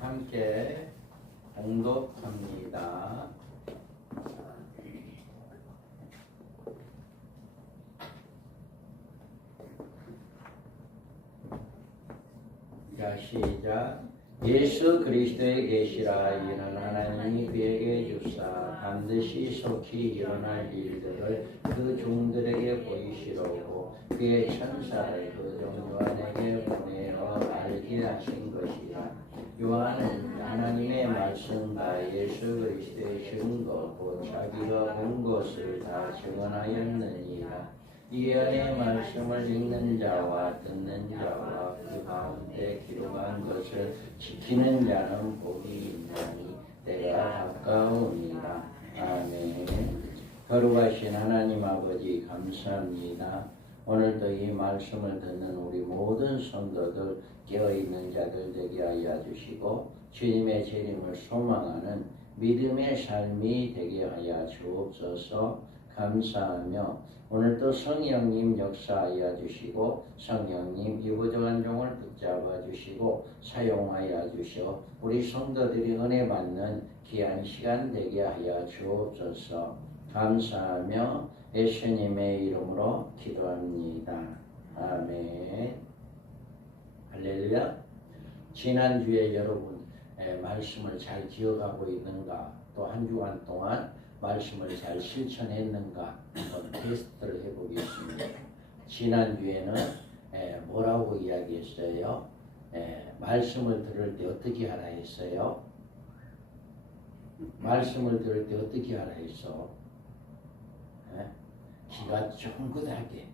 함께 봉독합니다. 자, 시작. 예수 그리스도의 계시라 이는 하나님이 그에게 주사 반드시 속히 일어날 일들을 그 종들에게 보이시려고 그의 천사를 그 종 요한에게 보내어 알게 하신 것이라. 요한은 하나님의 말씀과 예수 그리스도의 증거 곧 자기가 본 것을 다 증언하였느니라. 예언의 말씀을 읽는 자와 듣는 자와 그 가운데 기록한 것을 지키는 자는 복이 있나니 때가 가까우니라. 아멘. 거룩하신 하나님 아버지 감사합니다. 오늘도 이 말씀을 듣는 우리 모든 성도들 깨어있는 자들 되게 하여 주시고 주님의 재림을 소망하는 믿음의 삶이 되게 하여 주옵소서. 감사하며 오늘도 성령님 역사하여 주시고 성령님 이 부족한 종을 붙잡아 주시고 사용하여 주시어 우리 성도들이 은혜 받는 귀한 시간 되게 하여 주옵소서. 감사하며 예수님의 이름으로 기도합니다. 아멘. 할렐루야. 지난주에 여러분 말씀을 잘 기억하고 있는가, 또 한 주간 동안 말씀을 잘 실천했는가 한번 테스트를 해보겠습니다. 지난주에는 뭐라고 이야기했어요? 말씀을 들을 때 어떻게 하라 했어요? 말씀을 들을 때 어떻게 하라 했어? 귀가 쫑긋하게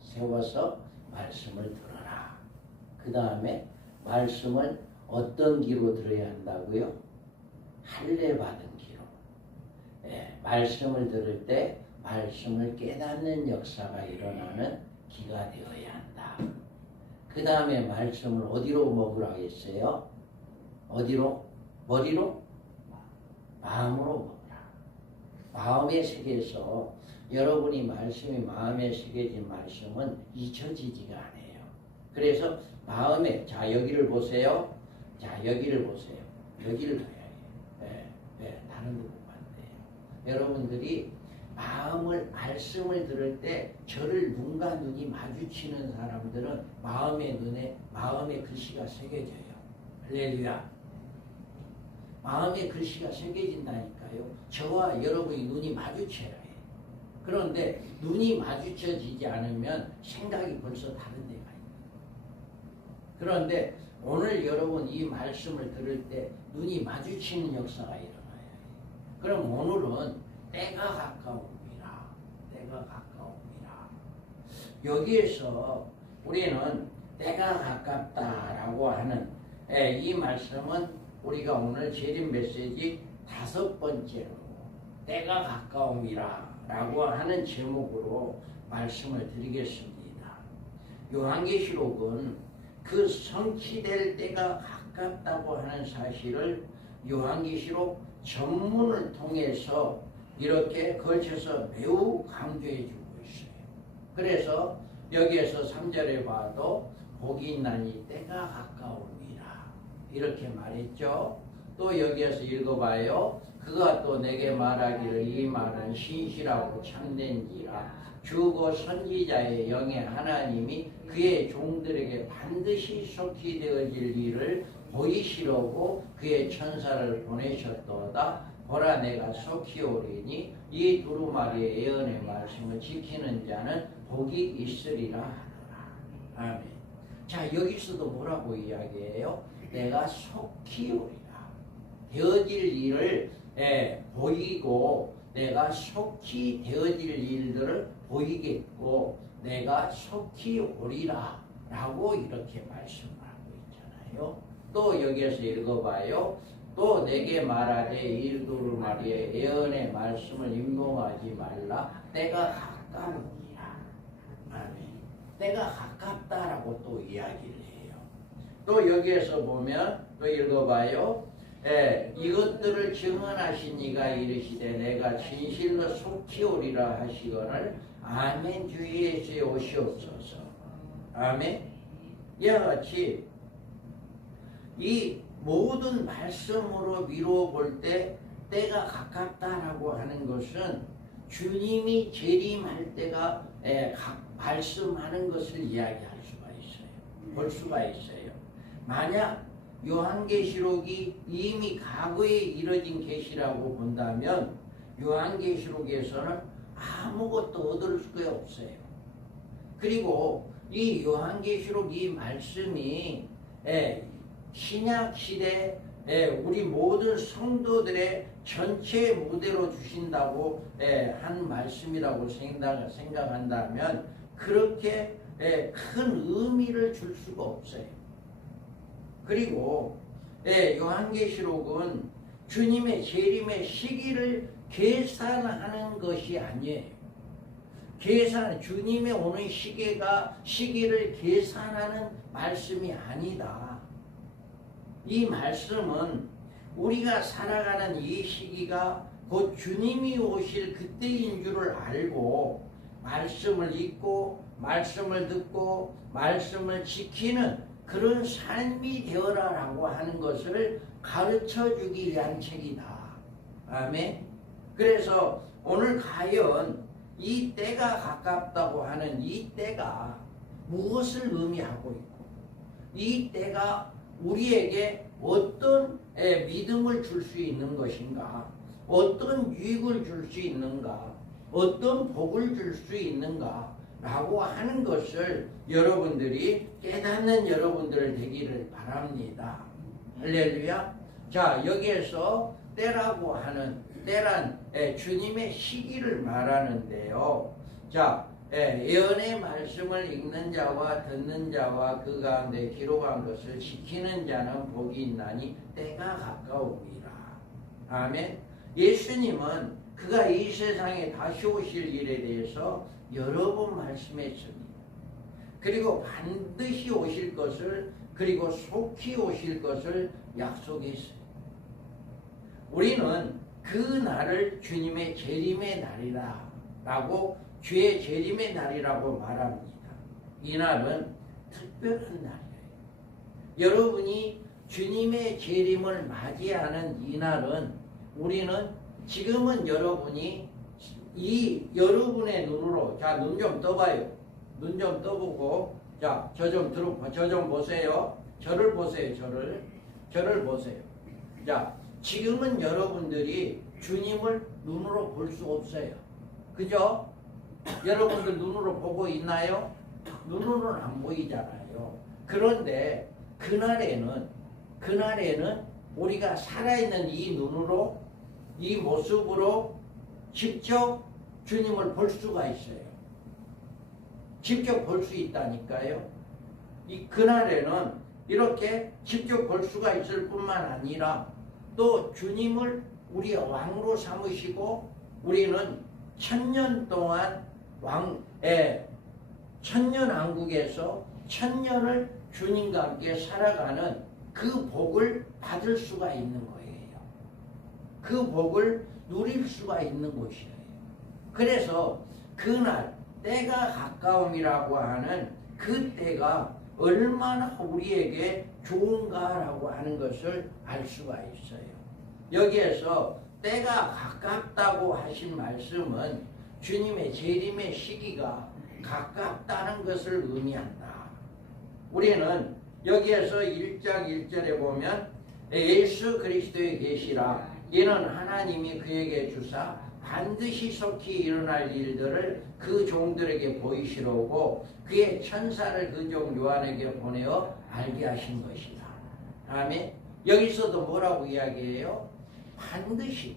세워서 말씀을 들어라. 그 다음에 말씀을 어떤 귀로 들어야 한다고요? 할례 받은 귀로. 말씀을 들을 때 말씀을 깨닫는 역사가 일어나는 귀가 되어야 한다. 그 다음에 말씀을 어디로 먹으라 했어요? 어디로? 머리로? 마음으로 먹으라. 마음의 세계에서 여러분이 말씀이 마음에 새겨진 말씀은 잊혀지지가 않아요. 그래서 마음에, 자 여기를 보세요. 자 여기를 보세요. 여기를 봐야 해요. 다른 데 보면 안 돼요. 여러분들이 말씀을 들을 때 저를 눈과 눈이 마주치는 사람들은 마음의 글씨가 새겨져요. 할렐루야. 마음의 글씨가 새겨진다니까요. 저와 여러분이 눈이 마주쳐야 해요. 그런데 눈이 마주쳐지지 않으면 생각이 벌써 다른 데가 있어요. 그런데 오늘 여러분 이 말씀을 들을 때 눈이 마주치는 역사가 일어나요. 그럼 오늘은 때가 가까웁니다. 때가 가까웁니다. 여기에서 우리는 때가 가깝다라고 하는 이 말씀은 우리가 오늘 재림 메시지 5번째로 때가 가까움이라 라고 하는 제목으로 말씀을 드리겠습니다. 요한계시록은 그 성취될 때가 가깝다고 하는 사실을 요한계시록 전문을 통해서 이렇게 걸쳐서 매우 강조해 주고 있어요. 그래서 여기에서 3절에 봐도 복이 있나니 때가 가까웁니다. 이렇게 말했죠. 또 여기에서 읽어봐요. 그가 또 내게 말하기를 이 말은 신실하고 참된지라 주고 선지자의 영의 하나님이 그의 종들에게 반드시 속히 되어질 일을 보이시려고 그의 천사를 보내셨도다. 보라 내가 속히 오리니 이 두루마리의 예언의 말씀을 지키는 자는 복이 있으리라 하노라. 아멘. 자 여기서도 뭐라고 이야기해요? 내가 속히 오리라. 되어질 일을 보이고 내가 속히 되어질 일들을 보이겠고 내가 속히 오리라 라고 이렇게 말씀을 하고 있잖아요. 또 여기에서 읽어봐요. 또 내게 말하되 이 두루마리의 예언의 말씀을 임동하지 말라. 때가 가까우니라. 아멘. 때가 가깝다라고 또 이야기를 해요. 또 여기에서 보면 또 읽어봐요. 이것들을 증언하신 이가 이르시되 내가 진실로 속히 오리라 하시거늘 아멘. 주 예수에 오시옵소서. 아멘. 이와 같이 이 모든 말씀으로 미루어 볼 때 때가 가깝다라고 하는 것은 주님이 재림할 때가 말씀하는 것을 이야기할 수가 있어요. 볼 수가 있어요. 만약 요한계시록이 이미 과거에 이뤄진 계시라고 본다면 요한계시록에서는 아무것도 얻을 수가 없어요. 그리고 이 요한계시록 이 말씀이 신약시대 우리 모든 성도들의 전체 무대로 주신다고 한 말씀이라고 생각한다면 그렇게 큰 의미를 줄 수가 없어요. 그리고 요한계시록은 주님의 재림의 시기를 계산하는 것이 아니에요. 주님의 오는 시기를 계산하는 말씀이 아니다. 이 말씀은 우리가 살아가는 이 시기가 곧 주님이 오실 그때인 줄을 알고 말씀을 읽고 말씀을 듣고 말씀을 지키는 그런 삶이 되어라라고 하는 것을 가르쳐주기 위한 책이다. 아멘. 그래서 오늘 과연 이 때가 가깝다고 하는 이 때가 무엇을 의미하고 있고 이 때가 우리에게 어떤 믿음을 줄 수 있는 것인가, 어떤 유익을 줄 수 있는가, 어떤 복을 줄 수 있는가 라고 하는 것을 여러분들이 깨닫는 여러분들 되기를 바랍니다. 할렐루야. 자, 여기에서 때라고 하는 때란 주님의 시기를 말하는데요. 자, 예언의 말씀을 읽는 자와 듣는 자와 그 가운데 기록한 것을 지키는 자는 복이 있나니 때가 가까우니라. 아멘. 예수님은 그가 이 세상에 다시 오실 일에 대해서 여러 번 말씀했습니다. 그리고 반드시 오실 것을 그리고 속히 오실 것을 약속했어요. 우리는 그 날을 주님의 재림의 날이라 라고 주의 재림의 날이라고 말합니다. 이 날은 특별한 날이에요. 여러분이 주님의 재림을 맞이하는 이 날은 우리는 지금은 여러분이 이 여러분의 눈으로 자, 눈 좀 떠봐요. 눈 좀 떠보고 자, 저 좀 보세요. 저를 보세요. 저를 보세요. 자, 지금은 여러분들이 주님을 눈으로 볼 수 없어요. 그죠? 여러분들 눈으로 보고 있나요? 눈으로는 안 보이잖아요. 그런데 그날에는 우리가 살아있는 이 눈으로 이 모습으로 직접 주님을 볼 수가 있어요. 직접 볼 수 있다니까요. 그날에는 이렇게 직접 볼 수가 있을 뿐만 아니라 또 주님을 우리의 왕으로 삼으시고 우리는 1000년 동안 천년왕국에서 1000년을 주님과 함께 살아가는 그 복을 받을 수가 있는 거예요. 그 복을 누릴 수가 있는 것이에요. 그래서 그날 때가 가까움이라고 하는 그 때가 얼마나 우리에게 좋은가라고 하는 것을 알 수가 있어요. 여기에서 때가 가깝다고 하신 말씀은 주님의 재림의 시기가 가깝다는 것을 의미한다. 우리는 여기에서 1장 1절에 보면 예수 그리스도의 계시라 이는 하나님이 그에게 주사 반드시 속히 일어날 일들을 그 종들에게 보이시려고 그의 천사를 그 종 요한에게 보내어 알게 하신 것이다. 아멘. 여기서도 뭐라고 이야기해요? 반드시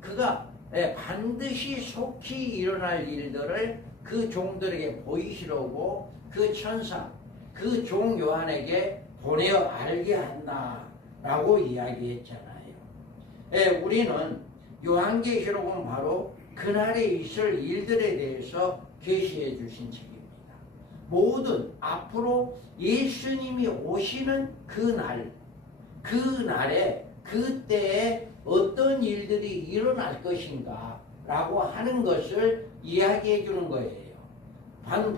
그가 반드시 속히 일어날 일들을 그 종들에게 보이시려고 그 천사 그 종 요한에게 보내어 알게 한다 라고 이야기했잖아요. 우리는 요한계시록은 바로 그날에 있을 일들에 대해서 계시해 주신 책입니다. 모든 앞으로 예수님이 오시는 그날에 그때에 어떤 일들이 일어날 것인가 라고 하는 것을 이야기해 주는 거예요.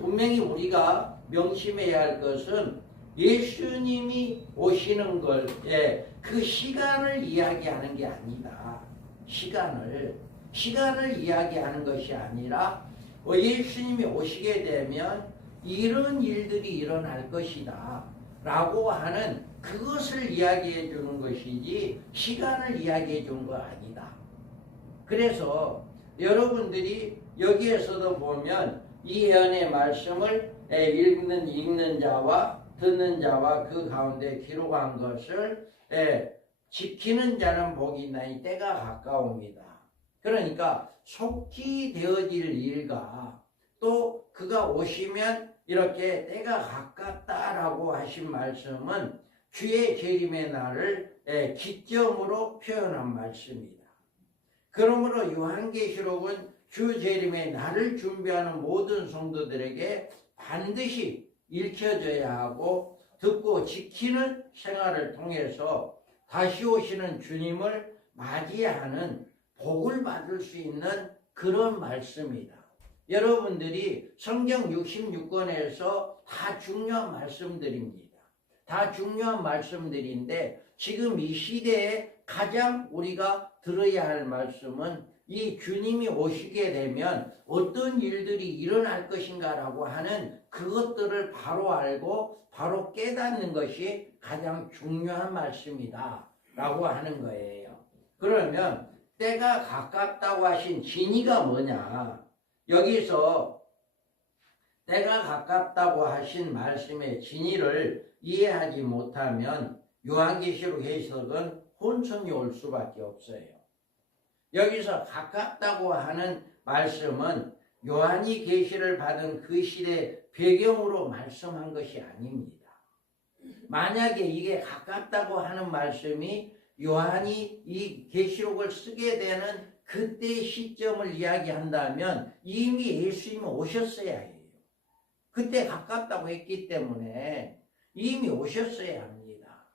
분명히 우리가 명심해야 할 것은 예수님이 오시는 걸, 그 시간을 이야기하는 게 아니다. 시간을 이야기하는 것이 아니라 예수님이 오시게 되면 이런 일들이 일어날 것이다 라고 하는 그것을 이야기해 주는 것이지 시간을 이야기해 주는 거 아니다. 그래서 여러분들이 여기에서도 보면 이 예언의 말씀을 읽는 자와 듣는 자와 그 가운데 기록한 것을 지키는 자는 복이 있나니 때가 가까웁니다. 그러니까 속히 되어질 일과 또 그가 오시면 이렇게 때가 가깝다라고 하신 말씀은 주의 재림의 날을 기점으로 표현한 말씀입니다. 그러므로 요한계시록은 주 재림의 날을 준비하는 모든 성도들에게 반드시 읽혀져야 하고 듣고 지키는 생활을 통해서 다시 오시는 주님을 맞이하는 복을 받을 수 있는 그런 말씀이다. 여러분들이 성경 66권에서 다 중요한 말씀들입니다. 다 중요한 말씀들인데 지금 이 시대에 가장 우리가 들어야 할 말씀은 이 주님이 오시게 되면 어떤 일들이 일어날 것인가라고 하는 그것들을 바로 알고 바로 깨닫는 것이 가장 중요한 말씀이다 라고 하는 거예요. 그러면 때가 가깝다고 하신 진의가 뭐냐? 여기서 때가 가깝다고 하신 말씀의 진의를 이해하지 못하면 요한계시록 해석은 혼선이 올 수밖에 없어요. 여기서 가깝다고 하는 말씀은 요한이 계시를 받은 그 시대 배경으로 말씀한 것이 아닙니다. 만약에 이게 가깝다고 하는 말씀이 요한이 이 계시록을 쓰게 되는 그때 시점을 이야기한다면 이미 예수님이 오셨어야 해요. 그때 가깝다고 했기 때문에 이미 오셨어야 합니다.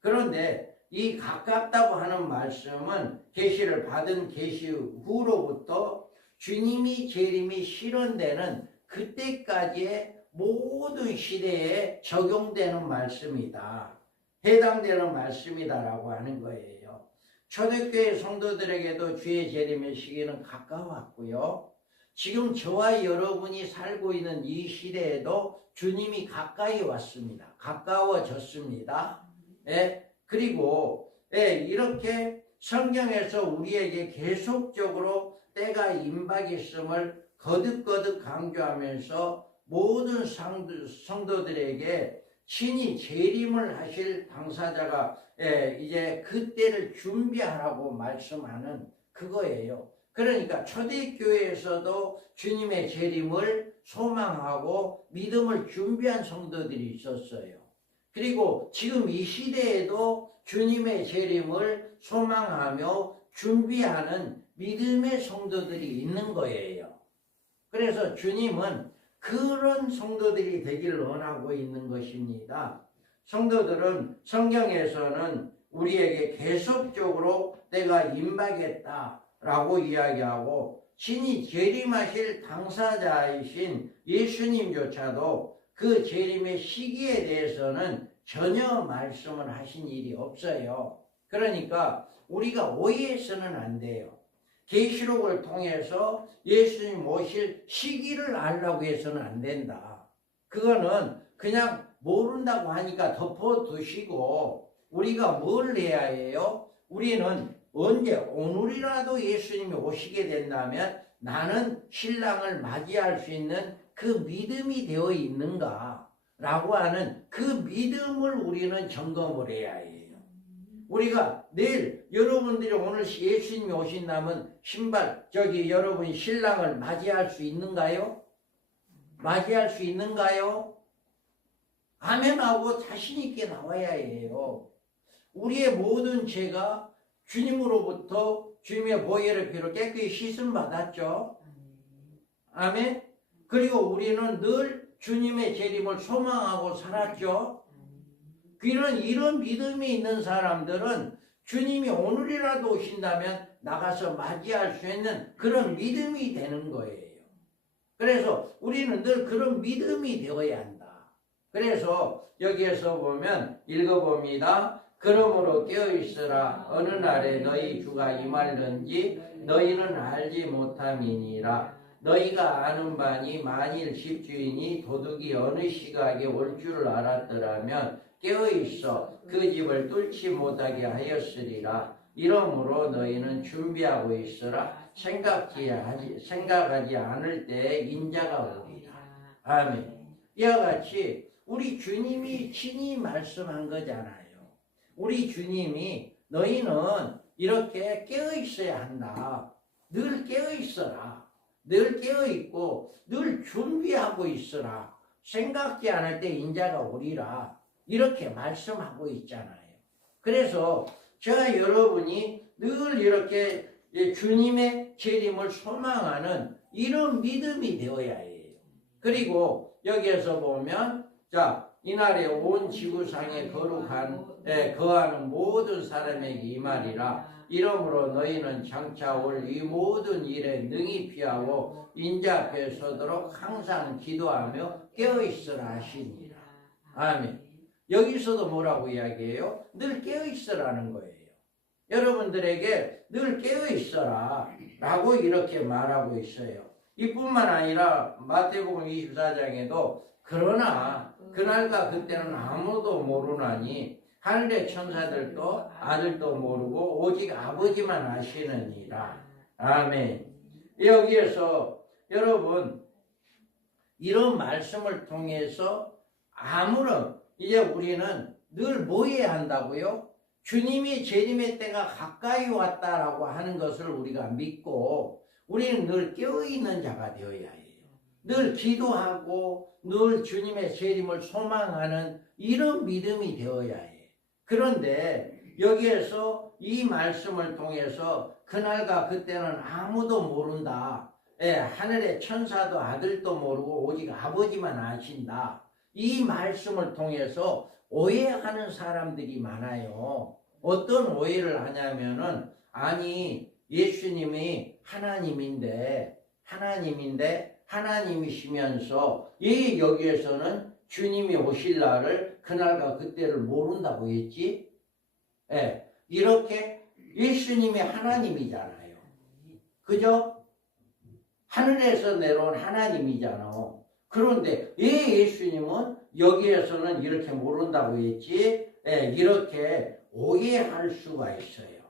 그런데 이 가깝다고 하는 말씀은 계시를 받은 계시 후로부터 주님이 재림이 실현되는 그때까지의 모든 시대에 적용되는 말씀이다. 해당되는 말씀이다라고 하는 거예요. 초대교회 성도들에게도 주의 재림의 시기는 가까웠고요. 지금 저와 여러분이 살고 있는 이 시대에도 주님이 가까이 왔습니다. 가까워졌습니다. 그리고 이렇게 성경에서 우리에게 계속적으로 때가 임박했음을 거듭거듭 강조하면서 모든 성도들에게 신이 재림을 하실 당사자가 이제 그때를 준비하라고 말씀하는 그거예요. 그러니까 초대교회에서도 주님의 재림을 소망하고 믿음을 준비한 성도들이 있었어요. 그리고 지금 이 시대에도 주님의 재림을 소망하며 준비하는 믿음의 성도들이 있는 거예요. 그래서 주님은 그런 성도들이 되기를 원하고 있는 것입니다. 성도들은 성경에서는 우리에게 계속적으로 때가 임박했다라고 이야기하고 신이 재림하실 당사자이신 예수님조차도 그 재림의 시기에 대해서는 전혀 말씀을 하신 일이 없어요. 그러니까 우리가 오해해서는 안 돼요. 계시록을 통해서 예수님 오실 시기를 알라고 해서는 안 된다. 그거는 그냥 모른다고 하니까 덮어두시고 우리가 뭘 해야 해요? 우리는 언제 오늘이라도 예수님이 오시게 된다면 나는 신랑을 맞이할 수 있는 그 믿음이 되어 있는가 라고 하는 그 믿음을 우리는 점검을 해야 해요. 우리가 내일 여러분들이 오늘 예수님이 오신다면 신발 여러분 신랑을 맞이할 수 있는가요? 맞이할 수 있는가요? 아멘하고 자신 있게 나와야 해요. 우리의 모든 죄가 주님으로부터 주님의 보혈의 피로 깨끗이 씻음 받았죠. 아멘. 그리고 우리는 늘 주님의 재림을 소망하고 살았죠. 이런 믿음이 있는 사람들은 주님이 오늘이라도 오신다면 나가서 맞이할 수 있는 그런 믿음이 되는 거예요. 그래서 우리는 늘 그런 믿음이 되어야 한다 그래서 여기에서 보면 읽어봅니다. 그러므로 깨어있으라. 어느 날에 너희 주가 임할는지 너희는 알지 못함이니라. 너희가 아는 바니 만일 집주인이 도둑이 어느 시각에 올 줄을 알았더라면 깨어있어 그 집을 뚫지 못하게 하였으리라. 이러므로 너희는 준비하고 있으라. 생각하지 않을 때에 인자가 오리라. 아멘. 이와 같이 우리 주님이 친히 말씀한 거잖아요. 우리 주님이 너희는 이렇게 깨어있어야 한다. 늘 깨어있어라. 늘 깨어있고 늘 준비하고 있으라. 생각지 않을 때 인자가 오리라. 이렇게 말씀하고 있잖아요. 그래서 제가 여러분이 늘 이렇게 주님의 재림을 소망하는 이런 믿음이 되어야 해요. 그리고 여기에서 보면 자, 이날에 온 지구상에 거하는 모든 사람에게 이 말이라. 이러므로 너희는 장차 올 이 모든 일에 능히 피하고 인자 앞에 서도록 항상 기도하며 깨어있으라 하시니라. 아멘. 여기서도 뭐라고 이야기해요? 늘 깨어있으라는 거예요. 여러분들에게 늘 깨어있어라 라고 이렇게 말하고 있어요. 이뿐만 아니라 마태복음 24장에도 그러나 그날과 그때는 아무도 모르나니 하늘의 천사들도 아들도 모르고 오직 아버지만 아시느니라. 아멘. 여기에서 여러분 이런 말씀을 통해서 아무런 이제 우리는 늘 뭐 해야 한다고요? 주님이 재림의 때가 가까이 왔다라고 하는 것을 우리가 믿고 우리는 늘 깨어있는 자가 되어야 해요. 늘 기도하고 늘 주님의 재림을 소망하는 이런 믿음이 되어야 해요. 그런데 여기에서 이 말씀을 통해서 그날과 그때는 아무도 모른다. 하늘의 천사도 아들도 모르고 오직 아버지만 아신다. 이 말씀을 통해서 오해하는 사람들이 많아요. 어떤 오해를 하냐면은 아니 예수님이 하나님인데 하나님이시면서 이 여기에서는 주님이 오실 날을 그날과 그때를 모른다고 했지? 이렇게 예수님이 하나님이잖아요. 그죠? 하늘에서 내려온 하나님이잖아. 그런데 왜 예수님은 여기에서는 이렇게 모른다고 했지? 이렇게 오해할 수가 있어요.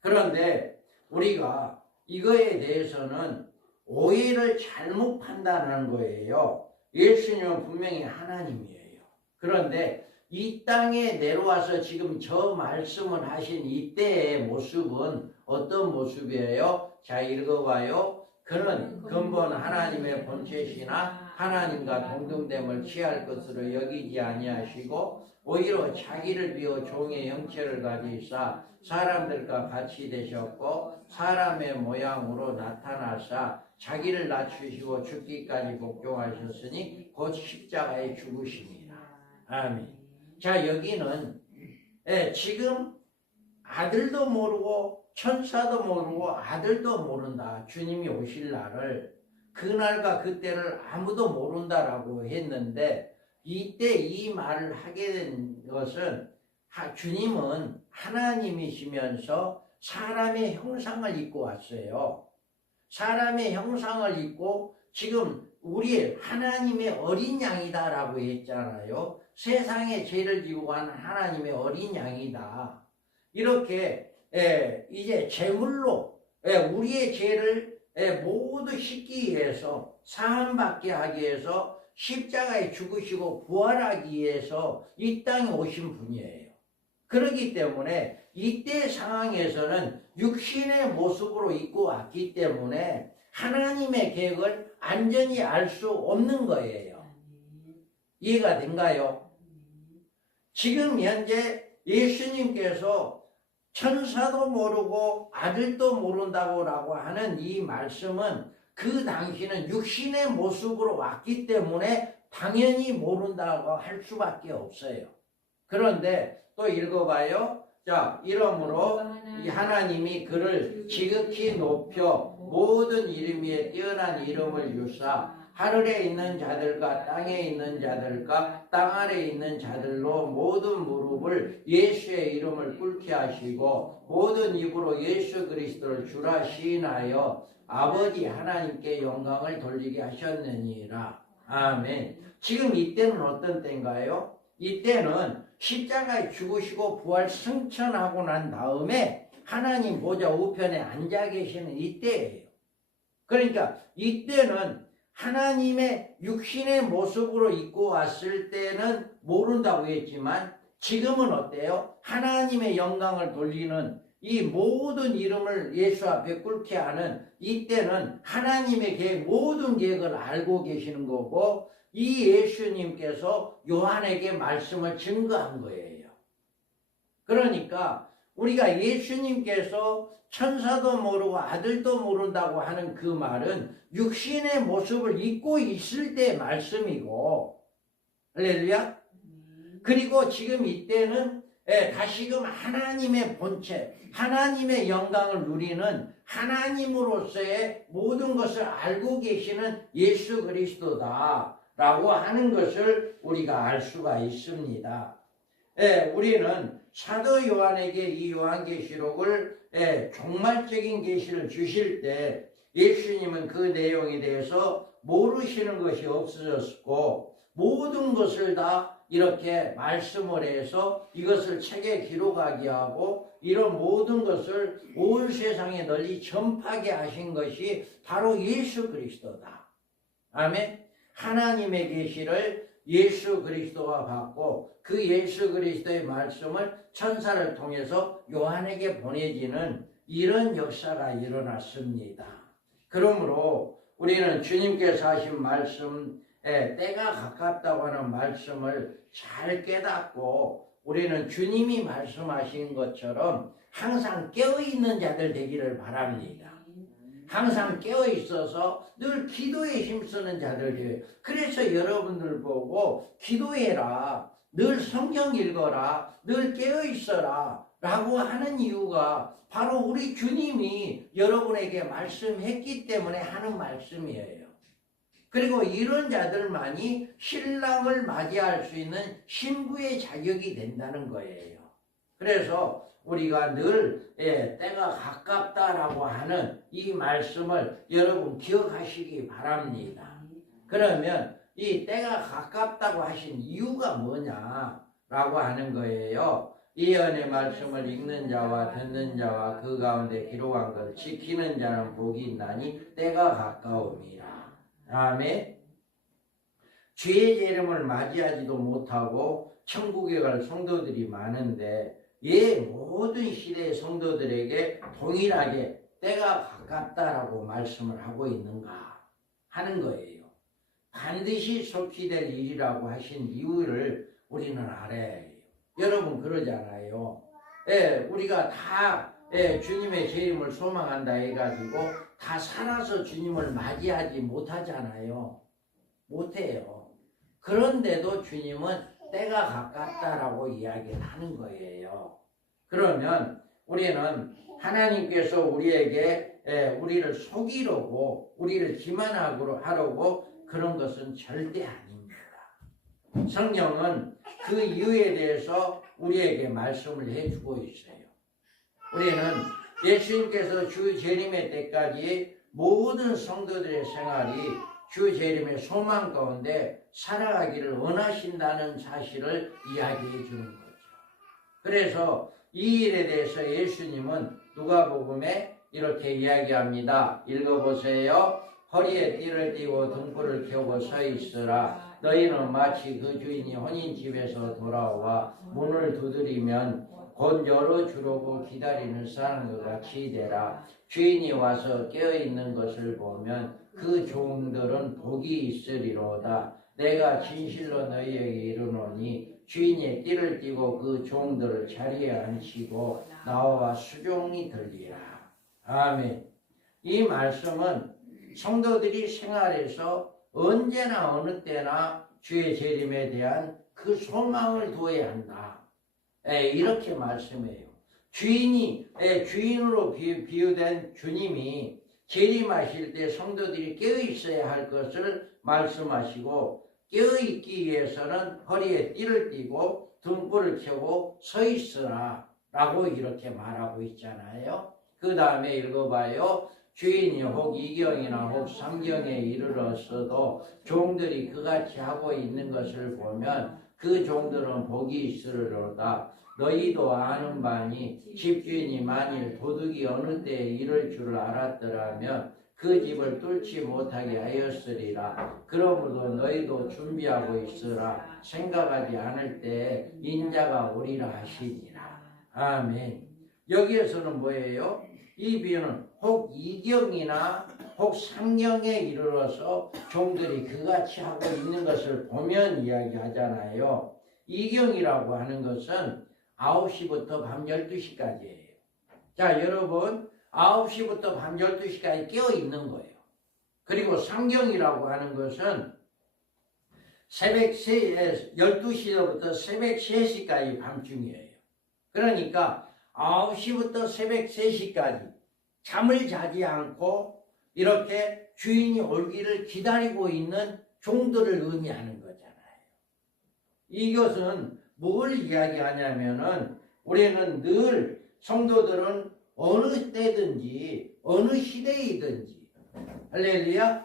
그런데 우리가 이거에 대해서는 오해를 잘못 판단하는 거예요. 예수님은 분명히 하나님이에요. 그런데 이 땅에 내려와서 지금 저 말씀을 하신 이때의 모습은 어떤 모습이에요? 자, 읽어봐요. 그는 근본 하나님의 본체시나 하나님과 동등됨을 취할 것으로 여기지 아니하시고 오히려 자기를 비워 종의 형체를 가지사 사람들과 같이 되셨고 사람의 모양으로 나타나사 자기를 낮추시고 죽기까지 복종하셨으니 곧 십자가에 죽으심이라. 아멘. 자, 여기는 지금 아들도 모르고 천사도 모르고 아들도 모른다. 주님이 오실 날을 그날과 그때를 아무도 모른다라고 했는데 이때 이 말을 하게 된 것은 주님은 하나님이시면서 사람의 형상을 입고 왔어요. 사람의 형상을 입고 지금 우리 하나님의 어린 양이다라고 했잖아요. 세상의 죄를 지고 간 하나님의 어린 양이다. 이렇게 이제 제물로 우리의 죄를 모두 씻기 위해서 사함받게 하기 위해서 십자가에 죽으시고 부활하기 위해서 이 땅에 오신 분이에요. 그렇기 때문에 이때 상황에서는 육신의 모습으로 입고 왔기 때문에 하나님의 계획을 안전히 알 수 없는 거예요. 이해가 된가요? 지금 현재 예수님께서 천사도 모르고 아들도 모른다고 하는 이 말씀은 그 당시는 육신의 모습으로 왔기 때문에 당연히 모른다고 할 수밖에 없어요. 그런데 또 읽어봐요. 자, 이러므로 하나님이 그를 지극히 높여 모든 이름 위에 뛰어난 이름을 주사 하늘에 있는 자들과 땅에 있는 자들과 땅 아래에 있는 자들로 모든 무릎을 예수의 이름을 꿇게 하시고 모든 입으로 예수 그리스도를 주라 시인하여 아버지 하나님께 영광을 돌리게 하셨느니라. 아멘. 지금 이때는 어떤 때인가요? 이때는 십자가에 죽으시고 부활 승천하고 난 다음에 하나님 보좌 우편에 앉아 계시는 이때예요. 그러니까 이때는 하나님의 육신의 모습으로 입고 왔을 때는 모른다고 했지만 지금은 어때요? 하나님의 영광을 돌리는 이 모든 이름을 예수 앞에 꿇게 하는 이때는 하나님의 계획, 모든 계획을 알고 계시는 거고 이 예수님께서 요한에게 말씀을 증거한 거예요. 그러니까 우리가 예수님께서 천사도 모르고 아들도 모른다고 하는 그 말은 육신의 모습을 입고 있을 때 말씀이고, 할렐루야. 그리고 지금 이때는 다시금 하나님의 본체, 하나님의 영광을 누리는 하나님으로서의 모든 것을 알고 계시는 예수 그리스도다 라고 하는 것을 우리가 알 수가 있습니다. 우리는 사도 요한에게 이 요한계시록을 종말적인 계시를 주실 때 예수님은 그 내용에 대해서 모르시는 것이 없어졌고 모든 것을 다 이렇게 말씀을 해서 이것을 책에 기록하게 하고 이런 모든 것을 온 세상에 널리 전파하게 하신 것이 바로 예수 그리스도다. 아멘. 하나님의 계시를 예수 그리스도가 받고 그 예수 그리스도의 말씀을 천사를 통해서 요한에게 보내지는 이런 역사가 일어났습니다. 그러므로 우리는 주님께서 하신 말씀, 때가 가깝다고 하는 말씀을 잘 깨닫고 우리는 주님이 말씀하신 것처럼 항상 깨어있는 자들 되기를 바랍니다. 항상 깨어있어서 늘 기도에 힘쓰는 자들이에요. 그래서 여러분들 보고 기도해라, 늘 성경 읽어라, 늘 깨어있어라 라고 하는 이유가 바로 우리 주님이 여러분에게 말씀했기 때문에 하는 말씀이에요. 그리고 이런 자들만이 신랑을 맞이할 수 있는 신부의 자격이 된다는 거예요. 그래서 우리가 늘 때가 가깝다라고 하는 이 말씀을 여러분 기억하시기 바랍니다. 그러면 이 때가 가깝다고 하신 이유가 뭐냐라고 하는 거예요. 예언의 말씀을 읽는 자와 듣는 자와 그 가운데 기록한 것을 지키는 자는 복이 있나니 때가 가까움이라. 아멘. 주의 이름을 맞이하지도 못하고 천국에 갈 성도들이 많은데 모든 시대의 성도들에게 동일하게 때가 가깝다라고 말씀을 하고 있는가 하는 거예요. 반드시 속히될 일이라고 하신 이유를 우리는 알아야 해요. 여러분 그러잖아요. 우리가 다 주님의 재림을 소망한다 해가지고 다 살아서 주님을 맞이하지 못하잖아요. 못해요. 그런데도 주님은 때가 가깝다라고 이야기를 하는 거예요. 그러면 우리는 하나님께서 우리에게 우리를 속이려고 우리를 기만하려고 그런 것은 절대 아닙니다. 성령은 그 이유에 대해서 우리에게 말씀을 해주고 있어요. 우리는 예수님께서 주 재림의 때까지 모든 성도들의 생활이 주 재림의 소망 가운데 살아가기를 원하신다는 사실을 이야기해 주는 거죠. 그래서 이 일에 대해서 예수님은 누가복음에 이렇게 이야기합니다. 읽어보세요. 허리에 띠를 띠고 등불을 켜고 서 있으라. 너희는 마치 그 주인이 혼인집에서 돌아와 문을 두드리면 곧 열어주려고 기다리는 사람과 같이 되라. 주인이 와서 깨어있는 것을 보면 그 종들은 복이 있으리로다. 내가 진실로 너희에게 이르노니 주인의 띠를 띠고 그 종들을 자리에 앉히고 나와 수종이 들리라. 아멘. 이 말씀은 성도들이 생활에서 언제나 어느 때나 주의 재림에 대한 그 소망을 두어야 한다. 이렇게 말씀해요. 주인으로 비유된 주님이 재림하실 때 성도들이 깨어있어야 할 것을 말씀하시고 깨어있기 위해서는 허리에 띠를 띠고 등불을 켜고 서 있으라 라고 이렇게 말하고 있잖아요. 그 다음에 읽어봐요. 주인이 혹 2경이나 혹 3경에 이르렀어도 종들이 그같이 하고 있는 것을 보면 그 종들은 복이 있으리로다. 너희도 아는 바니 집주인이 만일 도둑이 어느 때에 이를 줄 알았더라면 그 집을 뚫지 못하게 하였으리라. 그러므로 너희도 준비하고 있으라. 생각하지 않을 때에 인자가 오리라 하시니라. 아멘. 여기에서는 뭐예요? 이 비유는 혹 2경이나 혹 3경에 이르러서 종들이 그같이 하고 있는 것을 보면 이야기하잖아요. 2경이라고 하는 것은 9시부터 밤 12시까지예요. 자, 여러분 9시부터 밤 12시까지 깨어 있는 거예요. 그리고 3경이라고 하는 것은 새벽 12시부터 새벽 3시까지 밤중이에요. 그러니까 9시부터 새벽 3시까지 잠을 자지 않고 이렇게 주인이 올기를 기다리고 있는 종들을 의미하는 거잖아요. 이것은 뭘 이야기하냐면은 우리는 늘 성도들은 어느 때든지 어느 시대이든지 할렐루야.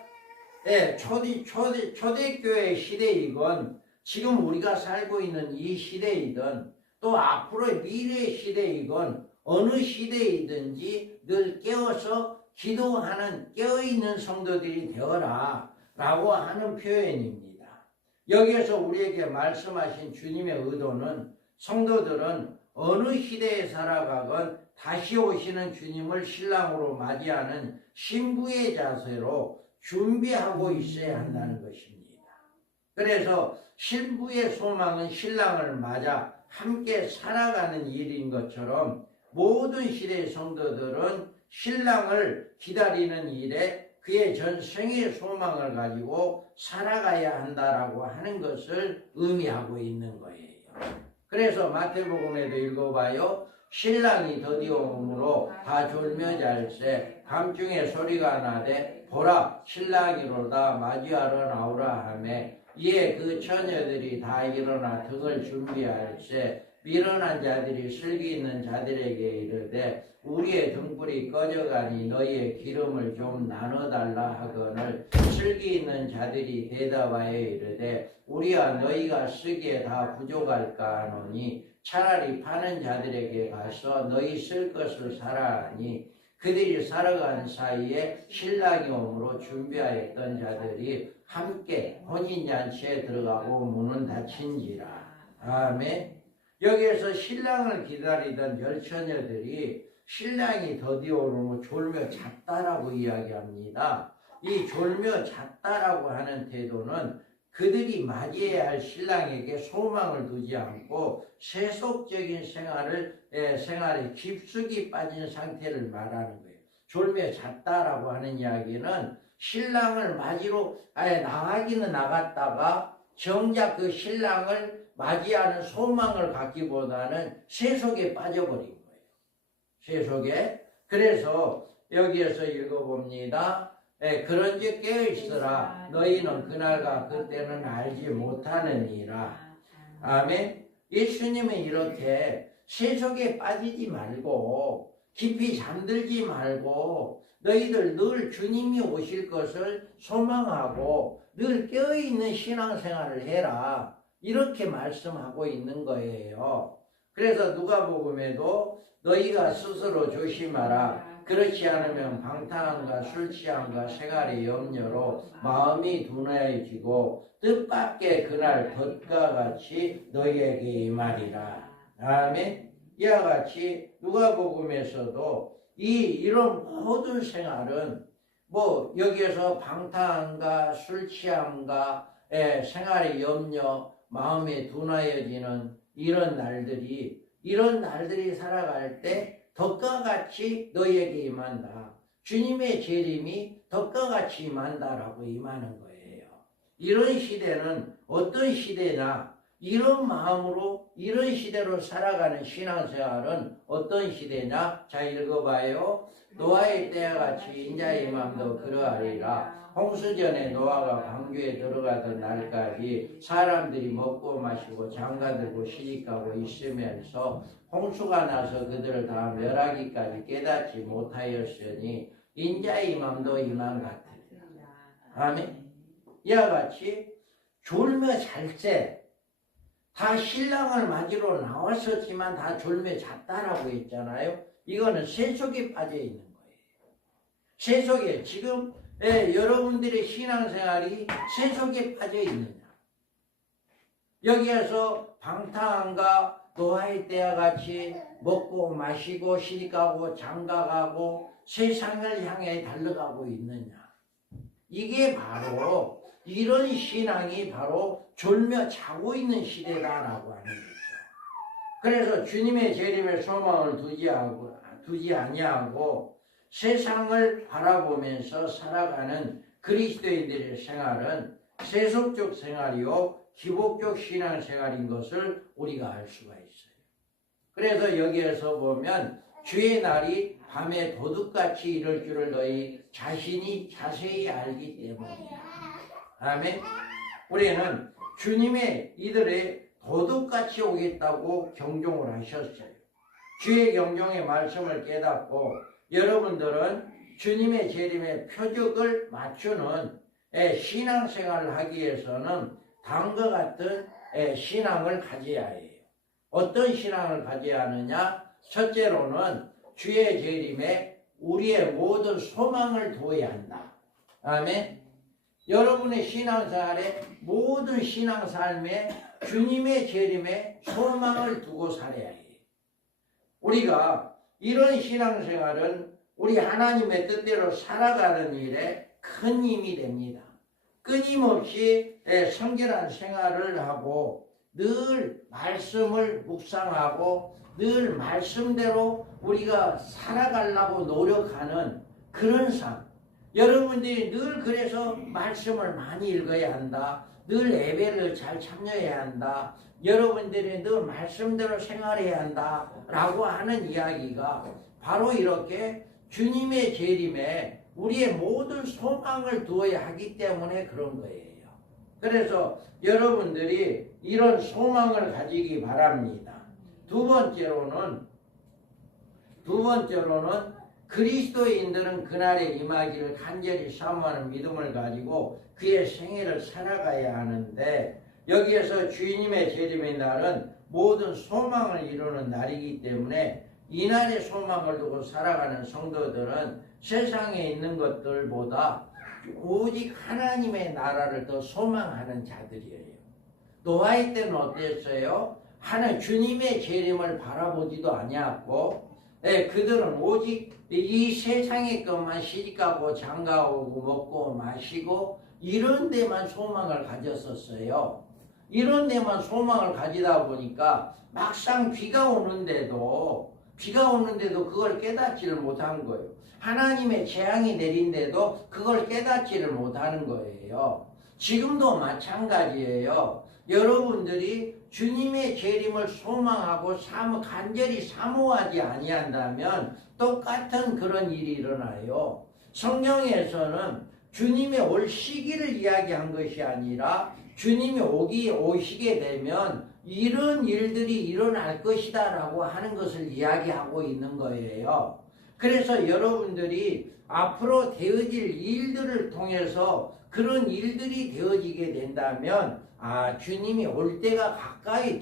네, 초대교회 시대이건 지금 우리가 살고 있는 이 시대이든 또 앞으로의 미래의 시대이건 어느 시대이든지 늘 깨어서 기도하는 깨어있는 성도들이 되어라 라고 하는 표현입니다. 여기에서 우리에게 말씀하신 주님의 의도는 성도들은 어느 시대에 살아가건 다시 오시는 주님을 신랑으로 맞이하는 신부의 자세로 준비하고 있어야 한다는 것입니다. 그래서 신부의 소망은 신랑을 맞아 함께 살아가는 일인 것처럼 모든 시대의 성도들은 신랑을 기다리는 일에 그의 전생의 소망을 가지고 살아가야 한다라고 하는 것을 의미하고 있는 거예요. 그래서 마태복음에도 읽어봐요. 신랑이 더디오므로 다 졸며 잘세 밤중에 소리가 나되 보라 신랑이로다 맞이하러 나오라 하매 이에 그 처녀들이 다 일어나 등을 준비할세 미련한 자들이 슬기 있는 자들에게 이르되 우리의 등불이 꺼져가니 너희의 기름을 좀 나눠달라 하거늘 슬기 있는 자들이 대답하여 이르되 우리야 너희가 쓰기에 다 부족할까 하노니 차라리 파는 자들에게 가서 너희 쓸 것을 사라 하니 그들이 살아간 사이에 신랑이 오므로 준비하였던 자들이 함께 혼인잔치에 들어가고 문은 닫힌지라. 아멘. 여기에서 신랑을 기다리던 열처녀들이 신랑이 더디오므로 졸며 잤다라고 이야기합니다. 이 졸며 잤다라고 하는 태도는 그들이 맞이해야 할 신랑에게 소망을 두지 않고 세속적인 생활에 깊숙이 빠진 상태를 말하는 거예요. 졸며 잤다라고 하는 이야기는 신랑을 맞이로 나가기는 나갔다가 정작 그 신랑을 맞이하는 소망을 갖기보다는 세속에 빠져버린 거예요. 세속에. 그래서 여기에서 읽어봅니다. 그런즉 깨어있으라 너희는 그날과 그때는 알지 못하느니라. 아멘. 예수님은 이렇게 세속에 빠지지 말고 깊이 잠들지 말고 너희들 늘 주님이 오실 것을 소망하고 늘 깨어있는 신앙생활을 해라 이렇게 말씀하고 있는 거예요. 그래서 누가복음에도 너희가 스스로 조심하라. 그렇지 않으면 방탕함과 술취함과 생활의 염려로 마음이 둔해지고 뜻밖의 그날 덫과 같이 너희에게 임하리라. 아멘. 이와 같이 누가복음에서도 이런 모든 생활은 여기에서 방탕함과 술취함과 생활의 염려, 마음이 둔하여지는 이런 날들이 살아갈 때 덫과 같이 너희에게 임한다. 주님의 재림이 덫과 같이 임한다라고 임하는 거예요. 이런 시대는 어떤 시대나 이런 마음으로 이런 시대로 살아가는 신앙생활은 어떤 시대냐? 자 읽어봐요. 노아의 때와 같이 인자의 임함도 그러하리라. 홍수전에 노아가 광주에 들어가던 날까지 사람들이 먹고 마시고 장가들고 시집가고 있으면서 홍수가 나서 그들을 다 멸하기까지 깨닫지 못하였으니 인자의 임함도 임한 같으리라. 아멘. 이와 같이 졸며 잘 때 다 신랑을 맞으러 나왔었지만 다 졸며 잤다라고 했잖아요. 이거는 세속에 빠져 있는 거예요. 세속에 지금 여러분들의 신앙생활이 세속에 빠져 있느냐. 여기에서 방탕함과 노아의 때와 같이 먹고 마시고 시집가고 장가가고 세상을 향해 달려가고 있느냐. 이게 바로 이런 신앙이 바로 졸며 자고 있는 시대다라고 하는 거죠. 그래서 주님의 재림에 소망을 두지 아니하고 세상을 바라보면서 살아가는 그리스도인들의 생활은 세속적 생활이요 기복적 신앙생활인 것을 우리가 알 수가 있어요. 그래서 여기에서 보면 주의 날이 밤에 도둑같이 이럴 줄을 너희 자신이 자세히 알기 때문이다. 아멘. 우리는 주님의 이들의 도둑같이 오겠다고 경종을 하셨어요. 주의 경종의 말씀을 깨닫고 여러분들은 주님의 재림의 표적을 맞추는 신앙생활을 하기 위해서는 다음과 같은 신앙을 가져야 해요. 어떤 신앙을 가져야 하느냐? 첫째로는 주의 재림에 우리의 모든 소망을 두어야 한다. 아멘. 여러분의 신앙생활에 모든 신앙삶에 주님의 재림에 소망을 두고 살아야 해요. 우리가 이런 신앙생활은 우리 하나님의 뜻대로 살아가는 일에 큰 힘이 됩니다. 끊임없이 성결한 생활을 하고 늘 말씀을 묵상하고 늘 말씀대로 우리가 살아가려고 노력하는 그런 삶. 여러분들이 늘 그래서 말씀을 많이 읽어야 한다. 늘 예배를 잘 참여해야 한다. 여러분들이 늘 말씀대로 생활해야 한다. 라고 하는 이야기가 바로 이렇게 주님의 재림에 우리의 모든 소망을 두어야 하기 때문에 그런 거예요. 그래서 여러분들이 이런 소망을 가지기 바랍니다. 두 번째로는 그리스도인들은 그날에 임하기를 간절히 사모하는 믿음을 가지고 그의 생애를 살아가야 하는데 여기에서 주님의 재림의 날은 모든 소망을 이루는 날이기 때문에 이날의 소망을 두고 살아가는 성도들은 세상에 있는 것들보다 오직 하나님의 나라를 더 소망하는 자들이에요. 노아의 때는 어땠어요? 주님의 재림을 바라보지도 아니었고 그들은 오직 이 세상의 것만 시집가고 장가오고 먹고 마시고 이런 데만 소망을 가졌었어요. 이런 데만 소망을 가지다 보니까 막상 비가 오는데도 그걸 깨닫지를 못한 거예요. 하나님의 재앙이 내린데도 그걸 깨닫지를 못하는 거예요. 지금도 마찬가지예요. 여러분들이 주님의 재림을 소망하고 간절히 사모하지 아니한다면 똑같은 그런 일이 일어나요. 성경에서는 주님의 올 시기를 이야기한 것이 아니라 주님이 오시게 되면 이런 일들이 일어날 것이다 라고 하는 것을 이야기하고 있는 거예요. 그래서 여러분들이 앞으로 되어질 일들을 통해서 그런 일들이 되어지게 된다면 주님이 올 때가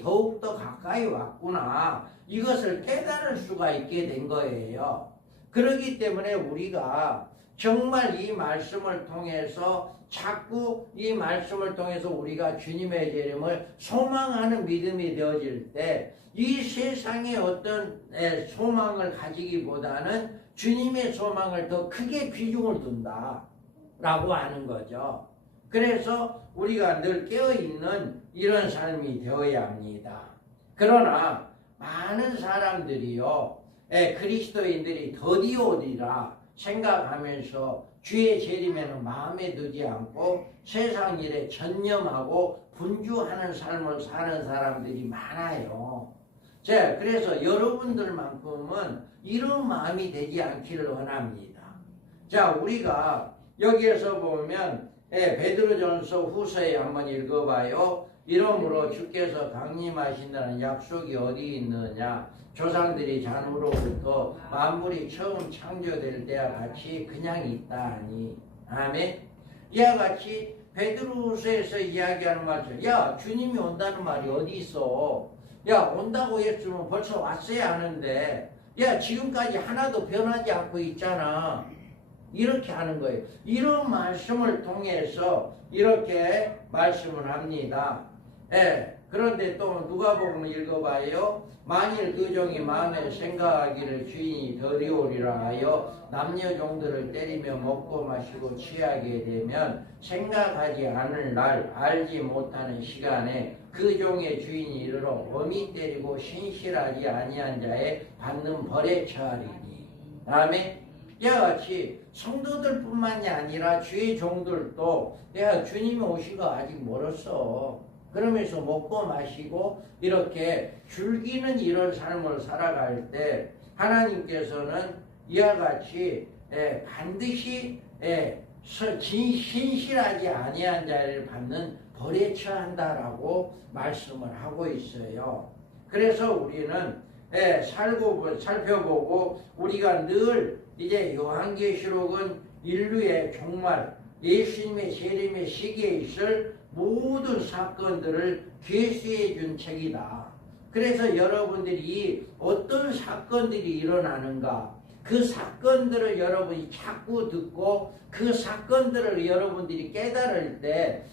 더욱더 가까이 왔구나. 이것을 깨달을 수가 있게 된 거예요. 그렇기 때문에 우리가 정말 이 말씀을 통해서 우리가 주님의 재림을 소망하는 믿음이 되어질 때 이 세상의 어떤 소망을 가지기보다는 주님의 소망을 더 크게 비중을 둔다라고 하는 거죠. 그래서 우리가 늘 깨어있는 이런 삶이 되어야 합니다. 그러나 많은 사람들이요, 그리스도인들이 더디 오리라 생각하면서 주의 재림에는 마음에 두지 않고 세상 일에 전념하고 분주하는 삶을 사는 사람들이 많아요. 그래서 여러분들만큼은 이런 마음이 되지 않기를 원합니다. 우리가 여기에서 보면 베드로전서 후서에 한번 읽어봐요. 이러므로 주께서 강림하신다는 약속이 어디 있느냐? 조상들이 잔으로부터 만물이 처음 창조될 때와 같이 그냥 있다 하니. 아멘. 이와 같이 베드로후서에서 이야기하는 말씀, 야 주님이 온다는 말이 어디 있어? 야 온다고 했으면 벌써 왔어야 하는데, 야 지금까지 하나도 변하지 않고 있잖아. 이렇게 하는 거예요. 이런 말씀을 통해서 이렇게 말씀을 합니다. 그런데 또 누가복음 읽어봐요. 만일 그 종이 마음에 생각하기를 주인이 더리오리라 하여 남녀 종들을 때리며 먹고 마시고 취하게 되면 생각하지 않을 날 알지 못하는 시간에 그 종의 주인이 이르러 엄히 때리고 신실하지 아니한 자에 받는 벌에 처하리니. 다음에 이와 같이 성도들뿐만이 아니라 주의 종들도 야 주님이 오시고 아직 멀었어. 그러면서 먹고 마시고 이렇게 즐기는 이런 삶을 살아갈 때 하나님께서는 이와 같이 반드시 신실하지 아니한 자를 받는 벌에 처한다라고 말씀을 하고 있어요. 그래서 우리는 살펴보고 우리가 늘 이제 요한계시록은 인류의 종말, 예수님의 재림의 시기에 있을 모든 사건들을 계시해 준 책이다. 그래서 여러분들이 어떤 사건들이 일어나는가, 그 사건들을 여러분이 자꾸 듣고 그 사건들을 여러분들이 깨달을 때,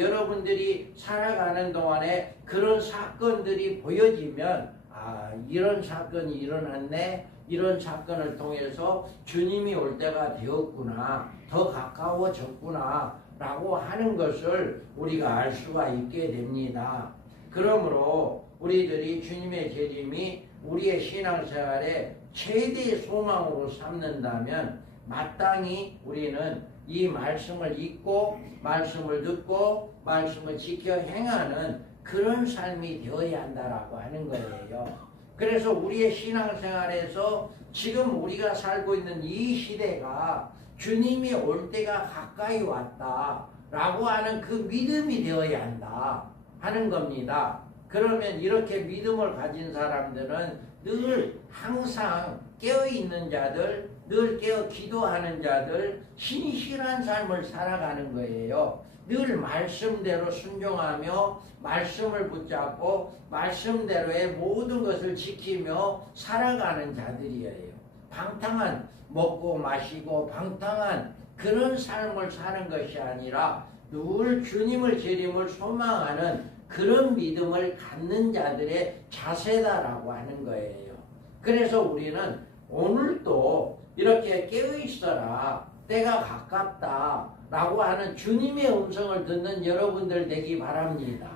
여러분들이 살아가는 동안에 그런 사건들이 보여지면, 이런 사건이 일어났네, 이런 사건을 통해서 주님이 올 때가 되었구나, 더 가까워졌구나 라고 하는 것을 우리가 알 수가 있게 됩니다. 그러므로 우리들이 주님의 재림이 우리의 신앙생활의 최대의 소망으로 삼는다면 마땅히 우리는 이 말씀을 읽고 말씀을 듣고 말씀을 지켜 행하는 그런 삶이 되어야 한다라고 하는 거예요. 그래서 우리의 신앙생활에서 지금 우리가 살고 있는 이 시대가 주님이 올 때가 가까이 왔다라고 하는 그 믿음이 되어야 한다 하는 겁니다. 그러면 이렇게 믿음을 가진 사람들은 늘 항상 깨어있는 자들, 늘 깨어 기도하는 자들, 신실한 삶을 살아가는 거예요. 늘 말씀대로 순종하며 말씀을 붙잡고 말씀대로의 모든 것을 지키며 살아가는 자들이에요. 방탕한 먹고 마시고 방탕한 그런 삶을 사는 것이 아니라 늘 주님을 재림을 소망하는 그런 믿음을 갖는 자들의 자세다라고 하는 거예요. 그래서 우리는 오늘도 이렇게 깨어있어라, 때가 가깝다 라고 하는 주님의 음성을 듣는 여러분들 되기 바랍니다.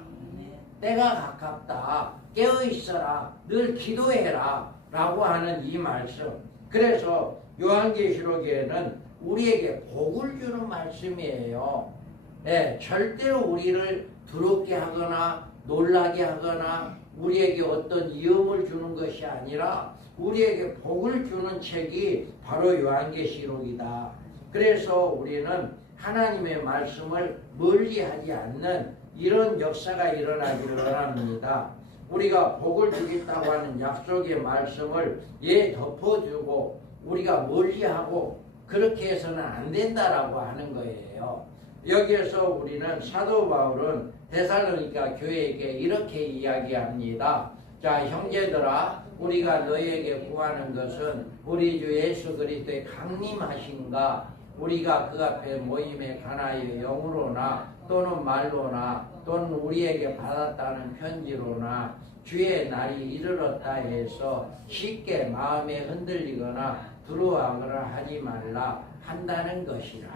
때가 가깝다, 깨어있어라, 늘 기도해라 라고 하는 이 말씀. 그래서 요한계시록에는 우리에게 복을 주는 말씀이에요. 절대로 우리를 두렵게 하거나 놀라게 하거나 우리에게 어떤 위험을 주는 것이 아니라 우리에게 복을 주는 책이 바로 요한계시록이다. 그래서 우리는 하나님의 말씀을 멀리하지 않는 이런 역사가 일어나기를 원합니다. 우리가 복을 주겠다고 하는 약속의 말씀을 덮어주고 우리가 멀리하고 그렇게 해서는 안 된다라고 하는 거예요. 여기에서 우리는 사도 바울은 데살로니가 교회에게 이렇게 이야기합니다. 자, 형제들아, 우리가 너희에게 구하는 것은 우리 주 예수 그리스도의 강림하신가, 우리가 그 앞에 모임에 가나여 영으로나 또는 말로나 또는 우리에게 받았다는 편지로나 주의 날이 이르렀다 해서 쉽게 마음에 흔들리거나 두려워하거나 하지 말라 한다는 것이라.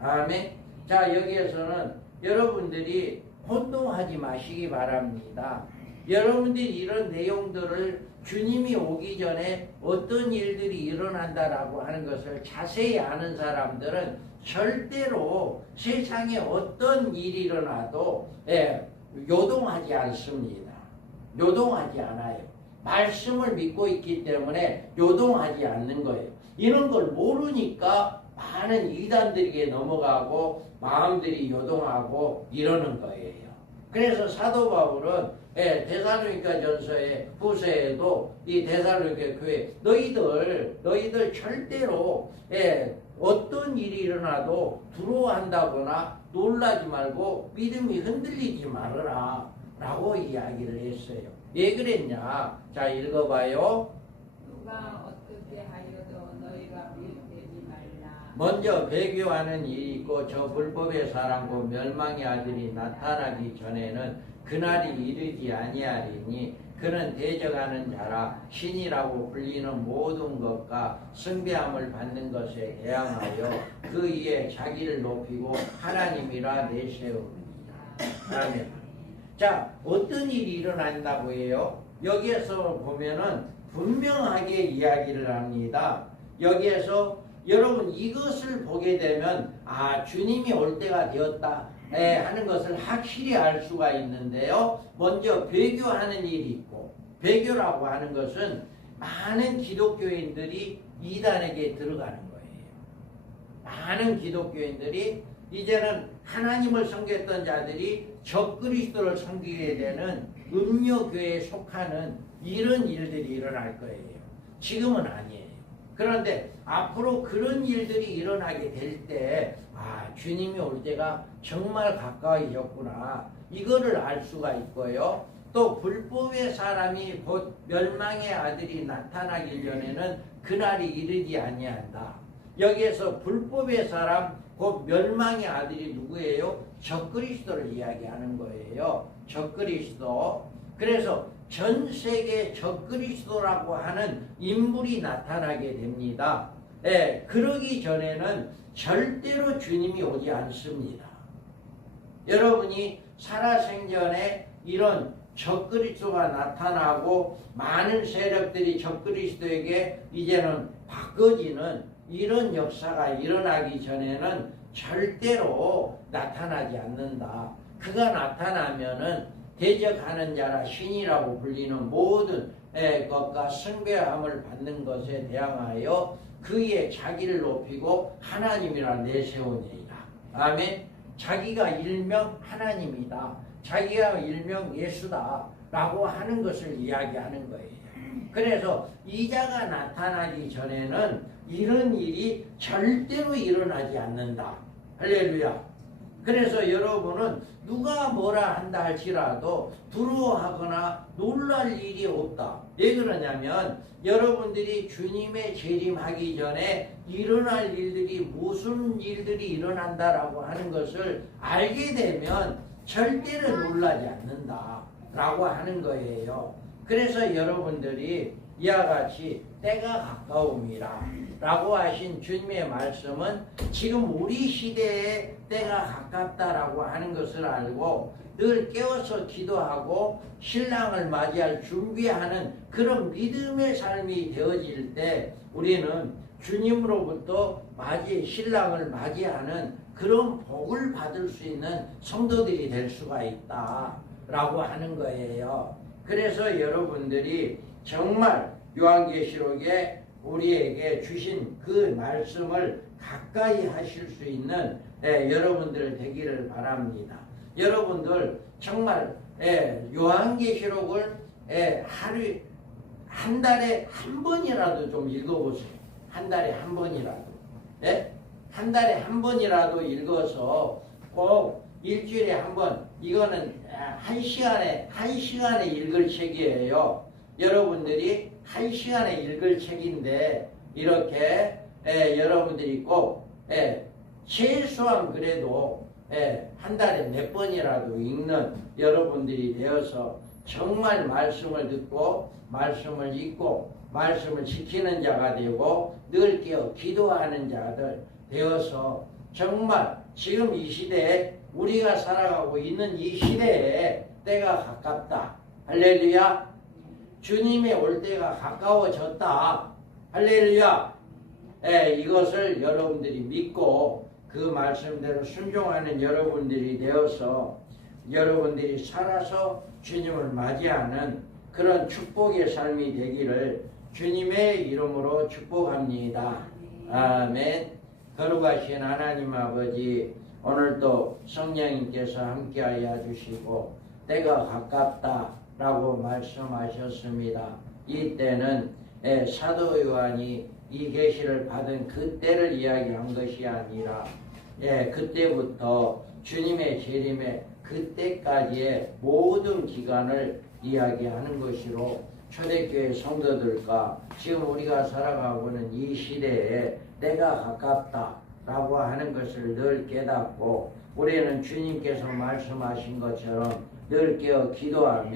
아멘. 자, 여기에서는 여러분들이 혼동하지 마시기 바랍니다. 여러분들이 이런 내용들을 주님이 오기 전에 어떤 일들이 일어난다라고 하는 것을 자세히 아는 사람들은 절대로 세상에 어떤 일이 일어나도 요동하지 않습니다. 요동하지 않아요. 말씀을 믿고 있기 때문에 요동하지 않는 거예요. 이런 걸 모르니까 많은 이단들에게 넘어가고 마음들이 요동하고 이러는 거예요. 그래서 사도 바울은 데살로니가 전서의 후서에도 이 데살로니가 교회 너희들 절대로 어떤 일이 일어나도 두려워한다거나 놀라지 말고 믿음이 흔들리지 말아라 라고 이야기를 했어요. 왜 그랬냐? 자, 읽어봐요. 누가 어떻게 하여도 너희가 미혹되지 말라. 먼저 배교하는 일이 있고 저 불법의 사람과 멸망의 아들이 나타나기 전에는 그날이 이르지 아니하리니 그는 대적하는 자라 신이라고 불리는 모든 것과 숭배함을 받는 것에 대항하여 그 위에 자기를 높이고 하나님이라 내세웁니다. 아멘. 자, 어떤 일이 일어난다고 해요? 여기에서 보면은 분명하게 이야기를 합니다. 여기에서 여러분 이것을 보게 되면 주님이 올 때가 되었다 하는 것을 확실히 알 수가 있는데요. 먼저 배교하는 일이 있고, 배교라고 하는 것은 많은 기독교인들이 이단에게 들어가는 거예요. 많은 기독교인들이 이제는 하나님을 섬겼던 자들이 적그리스도를 섬기게 되는 음료교회에 속하는 이런 일들이 일어날 거예요. 지금은 아니에요. 그런데 앞으로 그런 일들이 일어나게 될 때 주님이 올 때가 정말 가까워졌구나 이거를 알 수가 있고요. 또 불법의 사람이 곧 멸망의 아들이 나타나기 전에는 그날이 이르지 아니한다. 여기에서 불법의 사람 곧 멸망의 아들이 누구예요? 적그리스도를 이야기하는 거예요. 적그리스도. 그래서 전 세계 적그리스도라고 하는 인물이 나타나게 됩니다. 그러기 전에는 절대로 주님이 오지 않습니다. 여러분이 살아생전에 이런 적그리스도가 나타나고 많은 세력들이 적그리스도에게 이제는 바꿔지는 이런 역사가 일어나기 전에는 절대로 나타나지 않는다. 그가 나타나면은 대적하는 자라 신이라고 불리는 모든 것과 숭배함을 받는 것에 대항하여 그의 자기를 높이고 하나님이라 내세우니라. 아멘. 자기가 일명 하나님이다. 자기가 일명 예수다. 라고 하는 것을 이야기하는 거예요. 그래서 이자가 나타나기 전에는 이런 일이 절대로 일어나지 않는다. 할렐루야. 그래서 여러분은 누가 뭐라 한다 할지라도 두려워하거나 놀랄 일이 없다. 왜 그러냐면 여러분들이 주님의 재림하기 전에 일어날 일들이 무슨 일들이 일어난다라고 하는 것을 알게 되면 절대로 놀라지 않는다 라고 하는 거예요. 그래서 여러분들이 이와 같이 때가 가까움이라 라고 하신 주님의 말씀은 지금 우리 시대에 때가 가깝다라고 하는 것을 알고 늘 깨어서 기도하고 신랑을 맞이할 준비하는 그런 믿음의 삶이 되어질 때 우리는 주님으로부터 신랑을 맞이하는 그런 복을 받을 수 있는 성도들이 될 수가 있다라고 하는 거예요. 그래서 여러분들이 정말 요한계시록에 우리에게 주신 그 말씀을 가까이 하실 수 있는 여러분들 되기를 바랍니다. 여러분들 정말 요한계시록을 한 달에 한 번이라도 좀 읽어보세요. 한 달에 한 번이라도. 한 달에 한 번이라도 읽어서 꼭 일주일에 한 번, 이거는 한 시간에 읽을 책이에요. 여러분들이 한 시간에 읽을 책인데 이렇게 여러분들이 꼭 최소한 그래도 한 달에 몇 번이라도 읽는 여러분들이 되어서 정말 말씀을 듣고 말씀을 읽고 말씀을 지키는 자가 되고 늘 깨어 기도하는 자들 되어서 정말 지금 이 시대에 우리가 살아가고 있는 이 시대에 때가 가깝다. 할렐루야. 주님이 올 때가 가까워졌다. 할렐루야. 이것을 여러분들이 믿고 그 말씀대로 순종하는 여러분들이 되어서 여러분들이 살아서 주님을 맞이하는 그런 축복의 삶이 되기를 주님의 이름으로 축복합니다. 아멘. 거룩하신 하나님 아버지, 오늘도 성령님께서 함께하여 주시고 때가 가깝다라고 말씀하셨습니다. 이때는 사도 요한이 이 계시를 받은 그때를 이야기한 것이 아니라 그때부터 주님의 재림의 그때까지의 모든 기간을 이야기하는 것으로 초대교회 성도들과 지금 우리가 살아가고 있는 이 시대에 때가 가깝다라고 하는 것을 늘 깨닫고 우리는 주님께서 말씀하신 것처럼 늘 깨어 기도하며